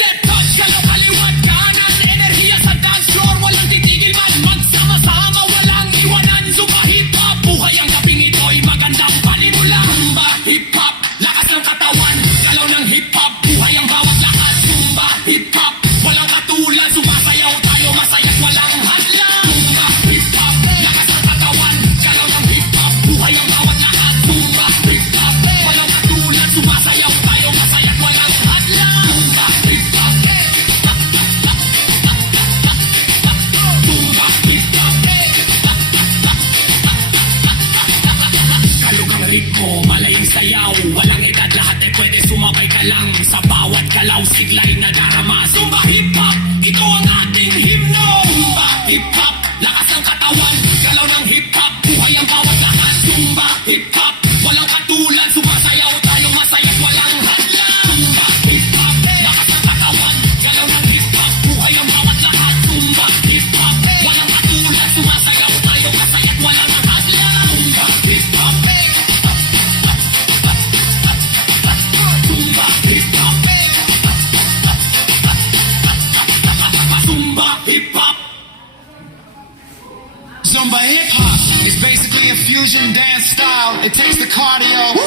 left touch, galaw kaliwat kanan. Enerhiya sa dance floor, walang titigil man. Magsama-sama, walang iwanan. Zumba hip-hop, buhay ang gabing ito'y magandang panimula. Zumba hip-hop, lakas ng katawan. Galaw ng hip-hop, buhay ang bawat lakas. Zumba hip-hop, walang katulad. Sumasayaw tayo, masaya't walang hadlang. Zumba hip-hop, lakas ng katawan. Galaw ng hip-hop, buhay ang bawat lakas. Zumba hip-hop, walang katulad. Sumasayaw tayo, masaya't walang hadlang. Zumba hip-hop, Zumba hip-hop, kalog ang ritmo, malayang sayaw. Walang edad, lahat ay pwede sumabay ka lang. Sa bawat galaw, sigla'y nadarama. Zumba hip-hop, ito ang ating himno. Zumba hip-hop, lakas ng katawan. Galaw ng hip-hop, buhay ang bawat lakas. Zumba hip-hop, walang katulad. Sumasayaw tayo, masaya't walang hadlang. Zumba hip-hop, lakas ng katawan. Galaw ng hip-hop, buhay ang bawat lakas. Zumba hip-hop, walang katulad. Sumasayaw tayo, masaya't walang hadlang. Zumba hip-hop, Zumba hip-hop, Zumba hip-hop. Zumba hip hop is basically a fusion dance style. It takes the cardio,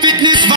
fitness.